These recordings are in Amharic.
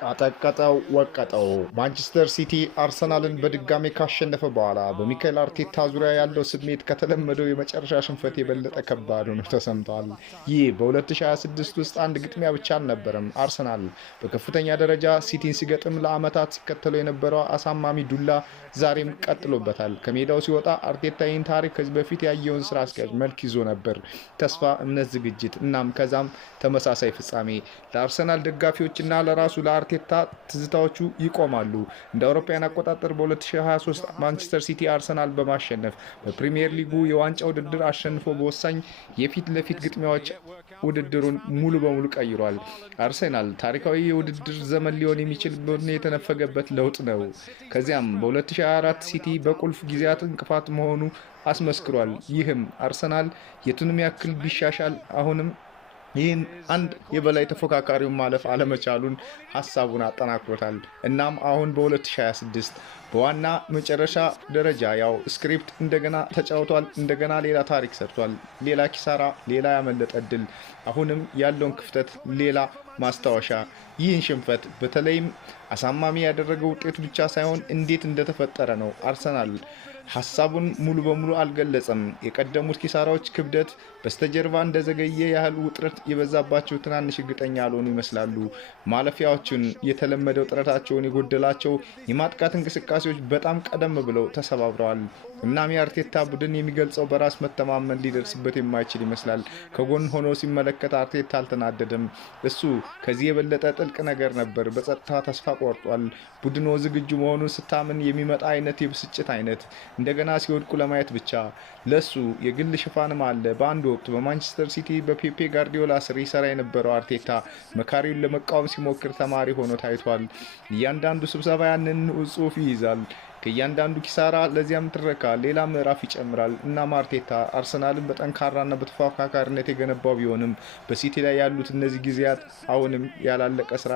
ቃጠቀጠው ወቀጠው ማንቸስተር ሲቲ አርሰናልን በድጋሚ ካሸነፈ በኋላ በሚካኤል አርቴታ ዙሪያ ያለው ስሜት ከተለመደው የመጨረሻ ሽንፈት የበለጠ ከባድ ሆኖ ተሰምቷል። ይህ በ2026 ውስጥ አንድ ግጥሚያ ብቻ አልነበረም። አርሰናል በከፍተኛ ደረጃ ሲቲን ሲገጥም ለዓመታት ሲከተለው የነበረው አሳማሚ ዱላ ዛሬም ቀጥሎበታል። ከሜዳው ሲወጣ አርቴታ ይህን ታሪክ ከዚህ በፊት ያየውን ስራ አስኪያጅ መልክ ይዞ ነበር። ተስፋ፣ እምነት፣ ዝግጅት እናም ከዛም ተመሳሳይ ፍጻሜ ለአርሰናል ደጋፊዎችና ለራሱ ለአርቴታ ትዝታዎቹ ይቆማሉ። እንደ አውሮፓውያን አቆጣጠር በ2023 ማንቸስተር ሲቲ አርሰናል በማሸነፍ በፕሪሚየር ሊጉ የዋንጫ ውድድር አሸንፎ በወሳኝ የፊት ለፊት ግጥሚያዎች ውድድሩን ሙሉ በሙሉ ቀይሯል። አርሰናል ታሪካዊ የውድድር ዘመን ሊሆን የሚችል የተነፈገበት ለውጥ ነው። ከዚያም በ2024 ሲቲ በቁልፍ ጊዜያት እንቅፋት መሆኑ አስመስክሯል። ይህም አርሰናል የቱንም ያክል ቢሻሻል አሁንም ይህን አንድ የበላይ ተፎካካሪውን ማለፍ አለመቻሉን ሀሳቡን አጠናክሮታል። እናም አሁን በ2026 በዋና መጨረሻ ደረጃ ያው ስክሪፕት እንደገና ተጫውቷል። እንደገና ሌላ ታሪክ ሰርቷል። ሌላ ኪሳራ፣ ሌላ ያመለጠ ድል፣ አሁንም ያለውን ክፍተት ሌላ ማስታወሻ። ይህን ሽንፈት በተለይም አሳማሚ ያደረገው ውጤቱ ብቻ ሳይሆን እንዴት እንደተፈጠረ ነው። አርሰናል ሀሳቡን ሙሉ በሙሉ አልገለጸም። የቀደሙት ኪሳራዎች ክብደት በስተጀርባ እንደዘገየ ያህል ውጥረት የበዛባቸው ትናንሽ እርግጠኛ ያልሆኑ ይመስላሉ። ማለፊያዎቹን የተለመደው ጥረታቸውን የጎደላቸው የማጥቃት እንቅስቃሴዎች በጣም ቀደም ብለው ተሰባብረዋል። እናም የአርቴታ ቡድን የሚገልጸው በራስ መተማመን ሊደርስበት የማይችል ይመስላል። ከጎን ሆኖ ሲመለከት አርቴታ አልተናደደም። እሱ ከዚህ የበለጠ ጥልቅ ነገር ነበር። በጸጥታ ተስፋ ቆርጧል። ቡድኑ ዝግጁ መሆኑን ስታምን የሚመጣ አይነት የብስጭት አይነት እንደገና ሲወድቁ ለማየት ብቻ። ለሱ የግል ሽፋንም አለ። በአንድ ወቅት በማንቸስተር ሲቲ በፔፔ ጋርዲዮላ ስር ይሰራ የነበረው አርቴታ መካሪውን ለመቃወም ሲሞክር ተማሪ ሆኖ ታይቷል። እያንዳንዱ ስብሰባ ያንን ጽሑፍ ይይዛል። ከእያንዳንዱ ኪሳራ ለዚያም ትረካ ሌላ ምዕራፍ ይጨምራል። እና አርቴታ አርሰናልን በጠንካራና በተፎካካሪነት የገነባው ቢሆንም በሲቲ ላይ ያሉት እነዚህ ጊዜያት አሁንም ያላለቀ ስራ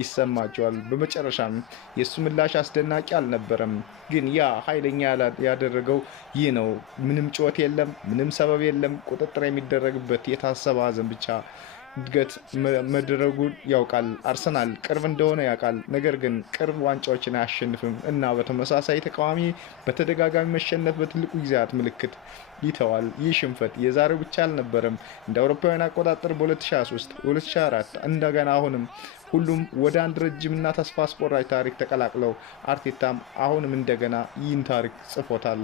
ይሰማቸዋል። በመጨረሻም የእሱ ምላሽ አስደናቂ አልነበረም፣ ግን ያ ኃይለኛ ያደረገው ይህ ነው። ምንም ጩኸት የለም፣ ምንም ሰበብ የለም። ቁጥጥር የሚደረግበት የታሰበ ሀዘን ብቻ። እድገት መድረጉን ያውቃል። አርሰናል ቅርብ እንደሆነ ያውቃል። ነገር ግን ቅርብ ዋንጫዎችን አያሸንፍም እና በተመሳሳይ ተቃዋሚ በተደጋጋሚ መሸነፍ በትልቁ ጊዜያት ምልክት ይተዋል። ይህ ሽንፈት የዛሬው ብቻ አልነበረም። እንደ አውሮፓውያን አቆጣጠር በ2023 2024 እንደገና አሁንም ሁሉም ወደ አንድ ረጅምና ተስፋ አስቆራጭ ታሪክ ተቀላቅለው አርቴታም አሁንም እንደገና ይህን ታሪክ ጽፎታል።